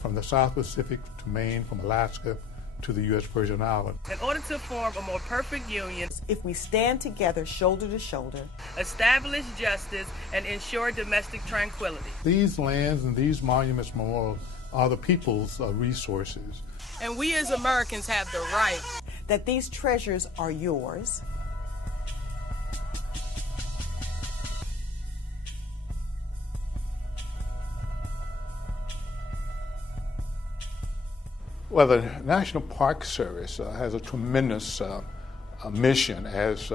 from the South Pacific to Maine, from Alaska to the U.S. Virgin Islands. In order to form a more perfect union, if we stand together shoulder to shoulder, establish justice, and ensure domestic tranquility. These lands and these monuments memorials are the people's resources. And we as Americans have the right that these treasures are yours. Well, the National Park Service has a tremendous mission as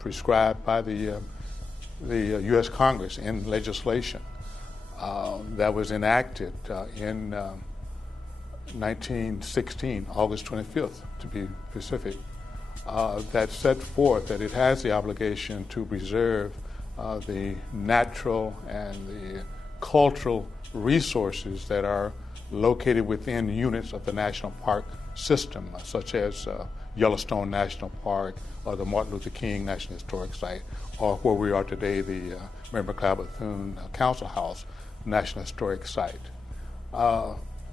prescribed by the U.S. Congress in legislation that was enacted in 1916, August 25th, to be specific, that set forth that it has the obligation to preserve the natural and the cultural resources that are located within units of the national park system, such as Yellowstone National Park or the Martin Luther King National Historic Site, or where we are today, the Mary McLeod Bethune Council House National Historic Site.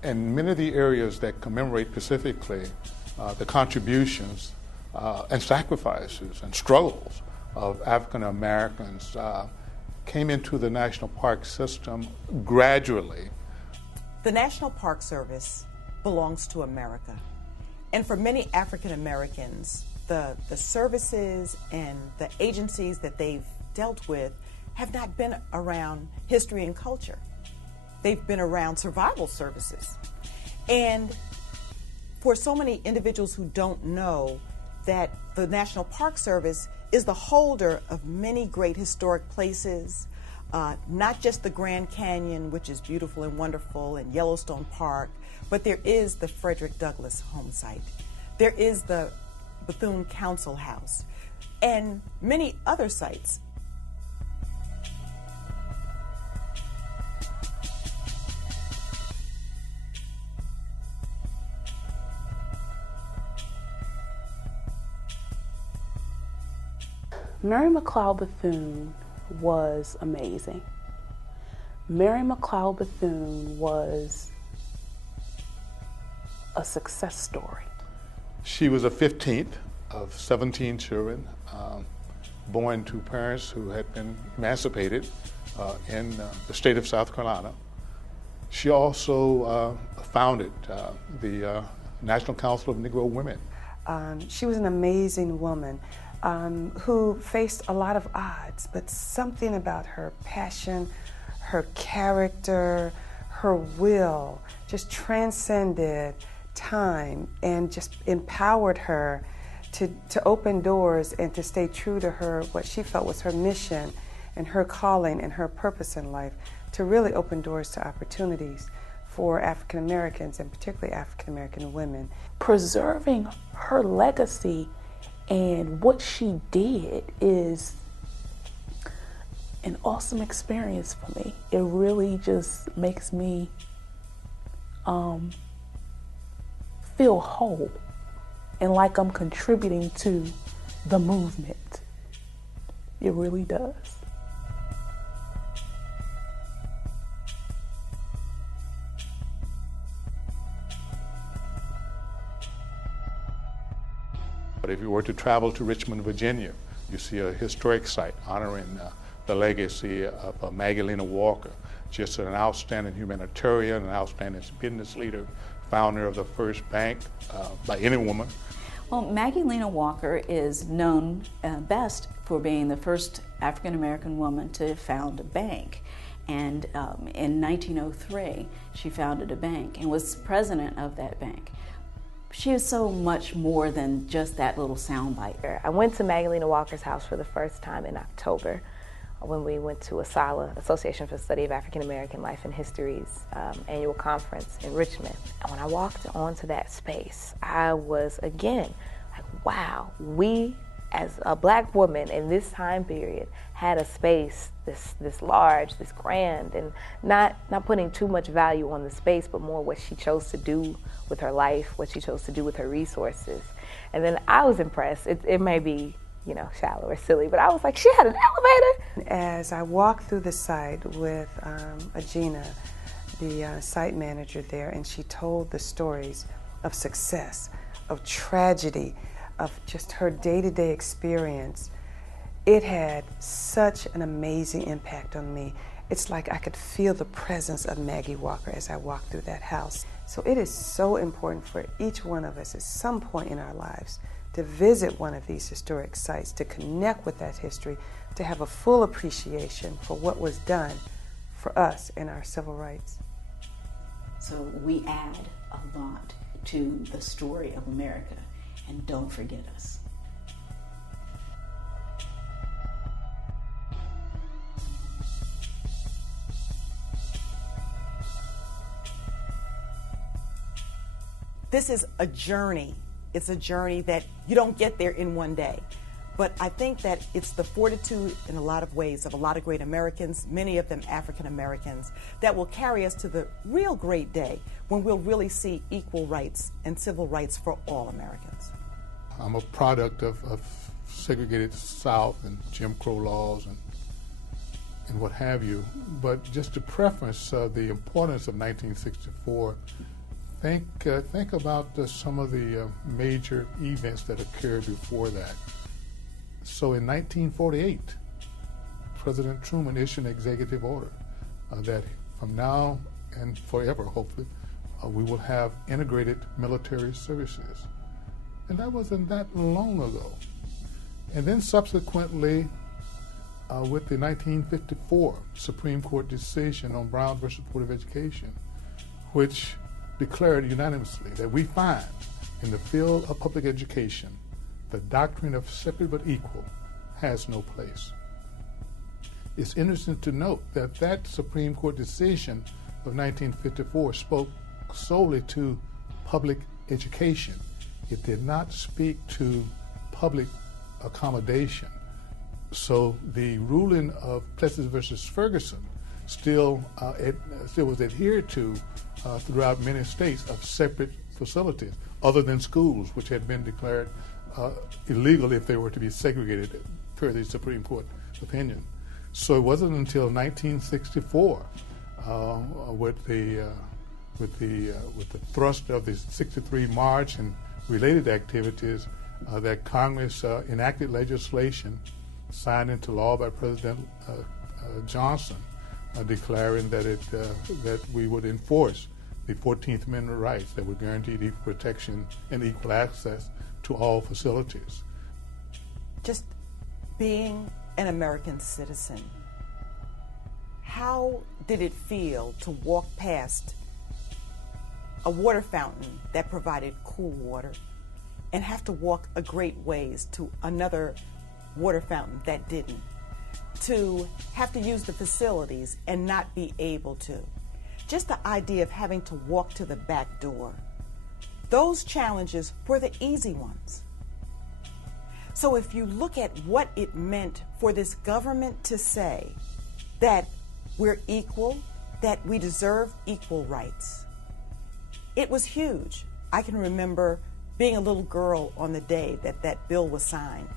And many of the areas that commemorate specifically the contributions and sacrifices and struggles of African Americans came into the national park system gradually. The National Park Service belongs to America. And for many African Americans, the services and the agencies that they've dealt with have not been around history and culture. They've been around survival services. And for so many individuals who don't know that the National Park Service is the holder of many great historic places, not just the Grand Canyon, which is beautiful and wonderful, and Yellowstone Park, but there is the Frederick Douglass home site. There is the Bethune Council House, and many other sites. Mary McLeod Bethune was amazing. Mary McLeod Bethune was a success story. She was the 15th of 17 children born to parents who had been emancipated in the state of South Carolina. She also founded the National Council of Negro Women. She was an amazing woman who faced a lot of odds, but something about her passion, her character, her will just transcended time and just empowered her to open doors and to stay true to her, what she felt was her mission and her calling and her purpose in life, to really open doors to opportunities for African Americans and particularly African American women. Preserving her legacy and what she did is an awesome experience for me. It really just makes me feel whole and like I'm contributing to the movement. It really does. But if you were to travel to Richmond, Virginia, you see a historic site honoring the legacy of Magdalena Walker, just an outstanding humanitarian, an outstanding business leader, founder of the first bank by any woman. Well, Magdalena Walker is known best for being the first African American woman to found a bank. And in 1903, she founded a bank and was president of that bank. She is so much more than just that little soundbite. I went to Magdalena Walker's house for the first time in October when we went to ASALA, Association for the Study of African American Life and History's annual conference in Richmond. And when I walked onto that space, I was again like, wow, we as a Black woman in this time period had a space this large, this grand, and not putting too much value on the space, but more what she chose to do with her life, what she chose to do with her resources. And then I was impressed. It may be, you know, shallow or silly, but I was like, she had an elevator. As I walked through the site with Agena, the site manager there, and she told the stories of success, of tragedy, of just her day-to-day experience. It had such an amazing impact on me. It's like I could feel the presence of Maggie Walker as I walked through that house. So it is so important for each one of us at some point in our lives to visit one of these historic sites, to connect with that history, to have a full appreciation for what was done for us in our civil rights. So we add a lot to the story of America, and don't forget us. This is a journey. It's a journey that you don't get there in one day. But I think that it's the fortitude in a lot of ways of a lot of great Americans, many of them African Americans, that will carry us to the real great day when we'll really see equal rights and civil rights for all Americans. I'm a product of segregated South and Jim Crow laws and what have you. But just to preference the importance of 1964, think about some of the major events that occurred before that. So in 1948, President Truman issued an executive order that from now and forever, hopefully, we will have integrated military services. And that wasn't that long ago. And then subsequently, with the 1954 Supreme Court decision on Brown versus Board of Education, which declared unanimously that we find in the field of public education the doctrine of separate but equal has no place. It's interesting to note that that Supreme Court decision of 1954 spoke solely to public education. It did not speak to public accommodation. So the ruling of Plessis versus Ferguson still was adhered to throughout many states of separate facilities, other than schools, which had been declared illegal if they were to be segregated per the Supreme Court opinion. So it wasn't until 1964, with the thrust of the '63 March and related activities, that Congress enacted legislation signed into law by President Johnson, declaring that we would enforce the 14th Amendment rights that would guarantee equal protection and equal access to all facilities. Just being an American citizen, how did it feel to walk past a water fountain that provided cool water and have to walk a great ways to another water fountain that didn't? To have to use the facilities and not be able to. Just the idea of having to walk to the back door. Those challenges were the easy ones. So if you look at what it meant for this government to say that we're equal, that we deserve equal rights, it was huge. I can remember being a little girl on the day that that bill was signed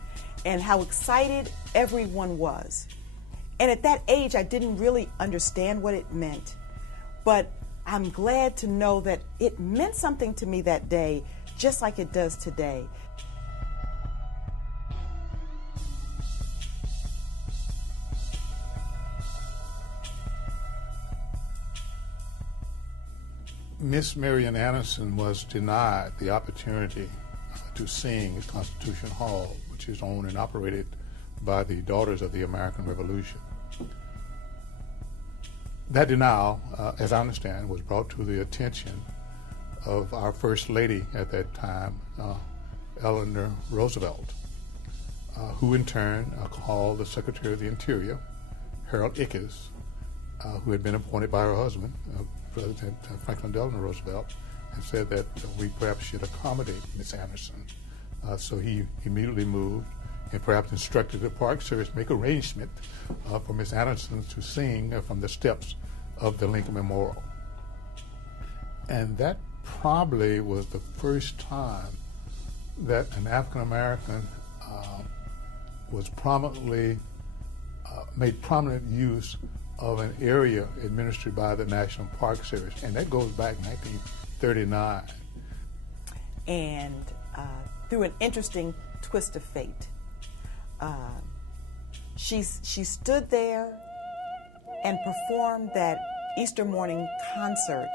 and how excited everyone was. And at that age, I didn't really understand what it meant, but I'm glad to know that it meant something to me that day, just like it does today. Miss Marian Anderson was denied the opportunity to sing at Constitution Hall, which is owned and operated by the Daughters of the American Revolution. That denial, as I understand, was brought to the attention of our First Lady at that time, Eleanor Roosevelt, who in turn called the Secretary of the Interior, Harold Ickes, who had been appointed by her husband, President Franklin Delano Roosevelt, and said that we perhaps should accommodate Miss Anderson. So he immediately moved and perhaps instructed the Park Service to make arrangement for Miss Anderson to sing from the steps of the Lincoln Memorial. And that probably was the first time that an African American was prominently made prominent use of an area administered by the National Park Service, and that goes back 1939. And through an interesting twist of fate, she stood there and performed that Easter morning concert.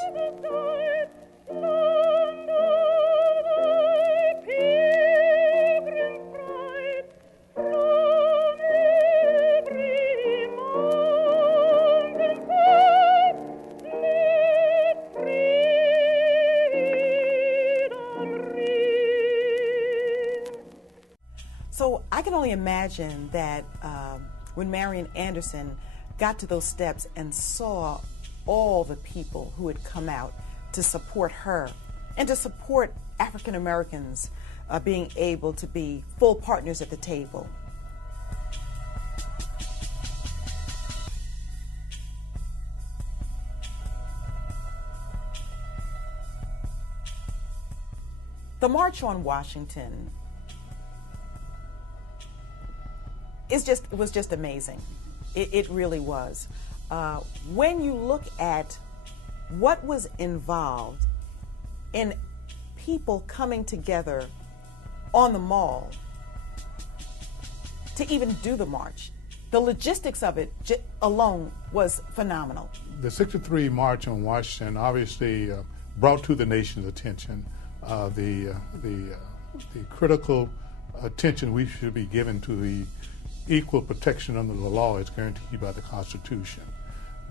So I can only imagine that when Marian Anderson got to those steps and saw all the people who had come out to support her and to support African Americans being able to be full partners at the table. The March on Washington was just amazing. It really was. When you look at what was involved in people coming together on the Mall to even do the march, the logistics of it alone was phenomenal. The 63 March on Washington obviously brought to the nation's attention the critical attention we should be given to the equal protection under the law as guaranteed by the Constitution.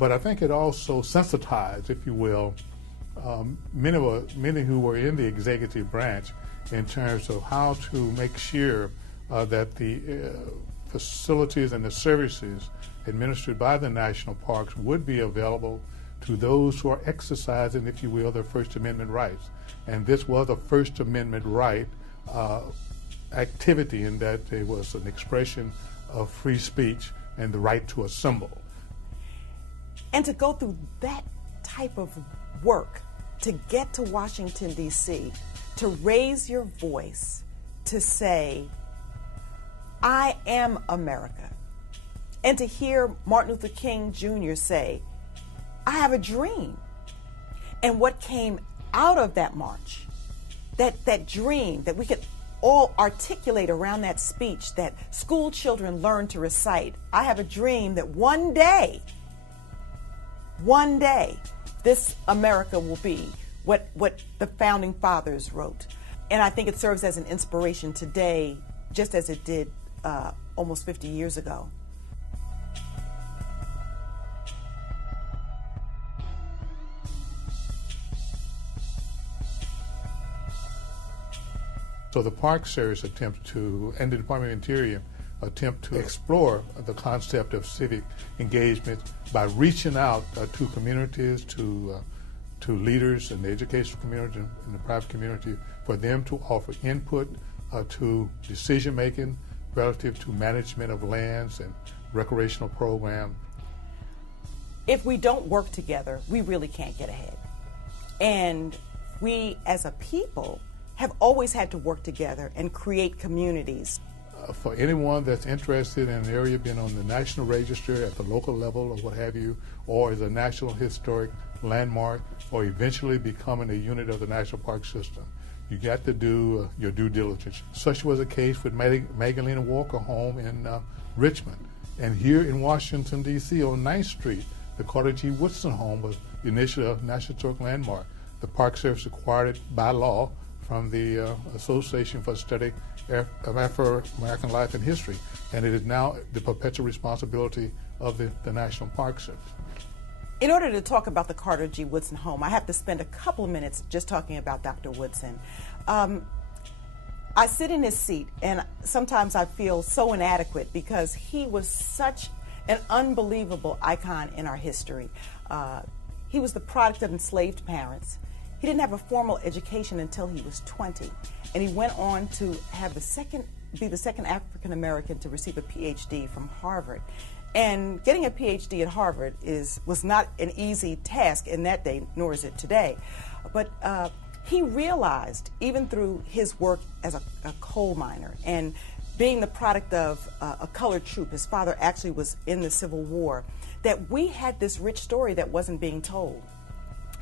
But I think it also sensitized, if you will, many who were in the executive branch in terms of how to make sure that the facilities and the services administered by the national parks would be available to those who are exercising, if you will, their First Amendment rights. And this was a First Amendment right activity in that it was an expression of free speech and the right to assemble. And to go through that type of work, to get to Washington, D.C., to raise your voice, to say, I am America, and to hear Martin Luther King Jr. say, I have a dream. And what came out of that march, that dream that we could all articulate around that speech that school children learn to recite. I have a dream that one day, this America will be what the founding fathers wrote. And I think it serves as an inspiration today, just as it did almost 50 years ago. So the Park Service and the Department of Interior attempt to explore the concept of civic engagement by reaching out to communities, to leaders in the educational community and the private community, for them to offer input to decision making relative to management of lands and recreational programs. If we don't work together, we really can't get ahead. And we as a people have always had to work together and create communities. For anyone that's interested in an area being on the National Register at the local level or what have you, or as a National Historic Landmark, or eventually becoming a unit of the National Park System, you got to do your due diligence. Such was the case with Magdalena Walker home in Richmond. And here in Washington, D.C. on 9th Street, the Carter G. Woodson home was initially a National Historic Landmark. The Park Service acquired it by law from the Association for the Study of Afro-American Life and History, and it is now the perpetual responsibility of the National Park Service. In order to talk about the Carter G. Woodson home, I have to spend a couple of minutes just talking about Dr. Woodson. I sit in his seat, and sometimes I feel so inadequate because he was such an unbelievable icon in our history. He was the product of enslaved parents. He didn't have a formal education until he was 20, and he went on to have be the second African American to receive a PhD from Harvard. And getting a PhD at Harvard was not an easy task in that day, nor is it today. But he realized, even through his work as a coal miner and being the product of a colored troop, his father actually was in the Civil War, that we had this rich story that wasn't being told.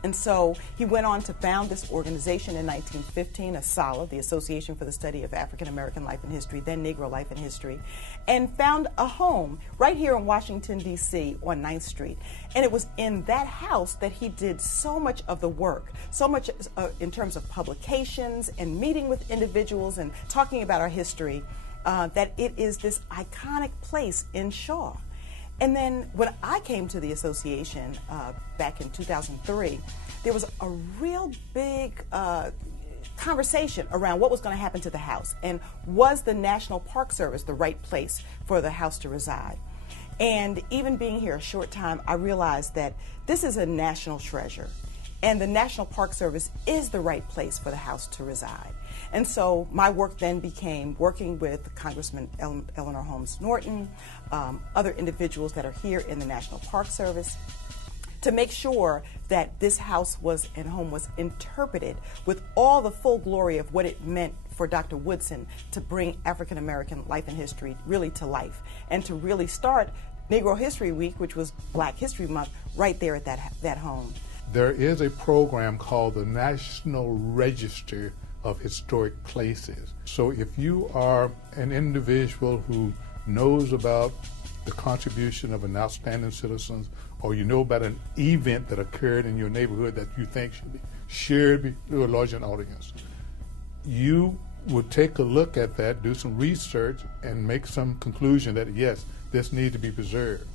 And so he went on to found this organization in 1915, ASALH, the Association for the Study of African American Life and History, then Negro Life and History, and found a home right here in Washington, D.C. on 9th Street. And it was in that house that he did so much of the work, so much in terms of publications and meeting with individuals and talking about our history, that it is this iconic place in Shaw. And then when I came to the association back in 2003, there was a real big conversation around what was going to happen to the house, and was the National Park Service the right place for the house to reside? And even being here a short time, I realized that this is a national treasure, and the National Park Service is the right place for the house to reside. And so my work then became working with Congressman Eleanor Holmes Norton, other individuals that are here in the National Park Service, to make sure that this house was and home was interpreted with all the full glory of what it meant for Dr. Woodson to bring African American life and history really to life, and to really start Negro History Week, which was Black History Month, right there at that home. There is a program called the National Register of Historic Places. So if you are an individual who knows about the contribution of an outstanding citizen, or you know about an event that occurred in your neighborhood that you think should be shared through a larger audience, you would take a look at that, do some research, and make some conclusion that yes, this needs to be preserved.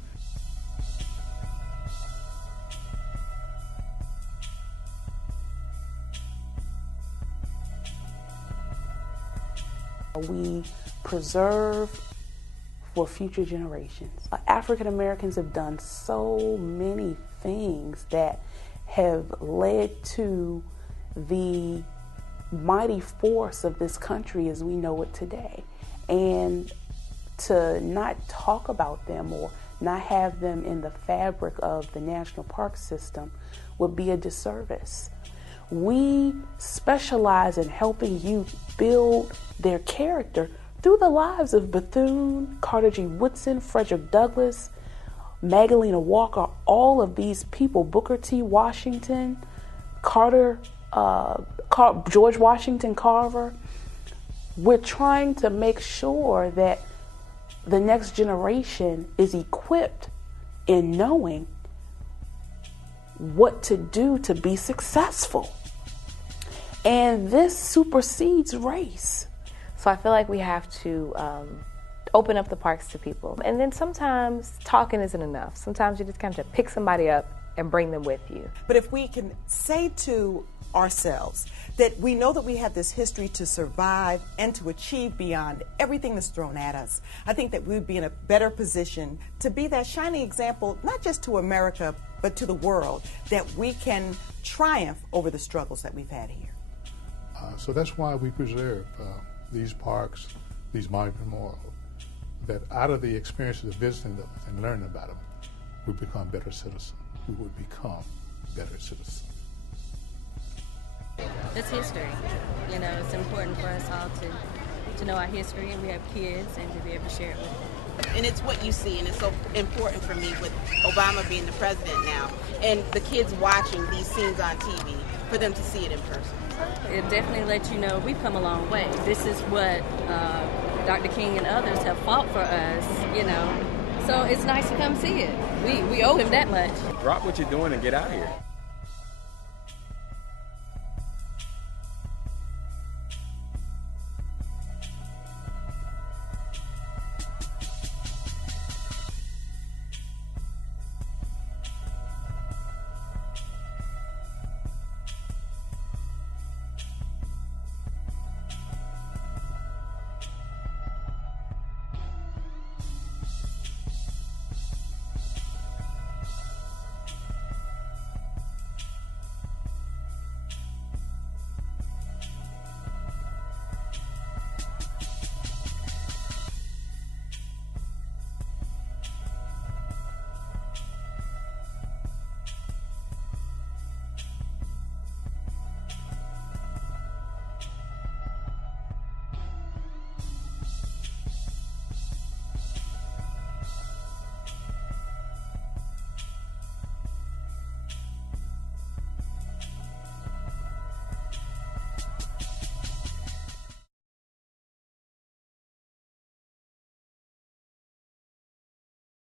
We preserve for future generations. African Americans have done so many things that have led to the mighty force of this country as we know it today. And to not talk about them or not have them in the fabric of the national park system would be a disservice. We specialize in helping youth build their character through the lives of Bethune, Carter G. Woodson, Frederick Douglass, Magdalena Walker, all of these people, Booker T. Washington, George Washington Carver. We're trying to make sure that the next generation is equipped in knowing what to do to be successful. And this supersedes race. So I feel like we have to open up the parks to people. And then sometimes talking isn't enough. Sometimes you just kind of pick somebody up and bring them with you. But if we can say to ourselves that we know that we have this history to survive and to achieve beyond everything that's thrown at us, I think that we would be in a better position to be that shining example, not just to America, but to the world, that we can triumph over the struggles that we've had here. So that's why we preserve these parks, these monument memorials, that out of the experiences of visiting them and learning about them, we become better citizens. We would become better citizens. It's history. You know, it's important for us all to know our history, and we have kids, and to be able to share it with them. And it's what you see, and it's so important for me with Obama being the president now, and the kids watching these scenes on TV, for them to see it in person. It definitely lets you know we've come a long way. This is what Dr. King and others have fought for us, you know. So it's nice to come see it. We owe him that much. Drop what you're doing and get out here.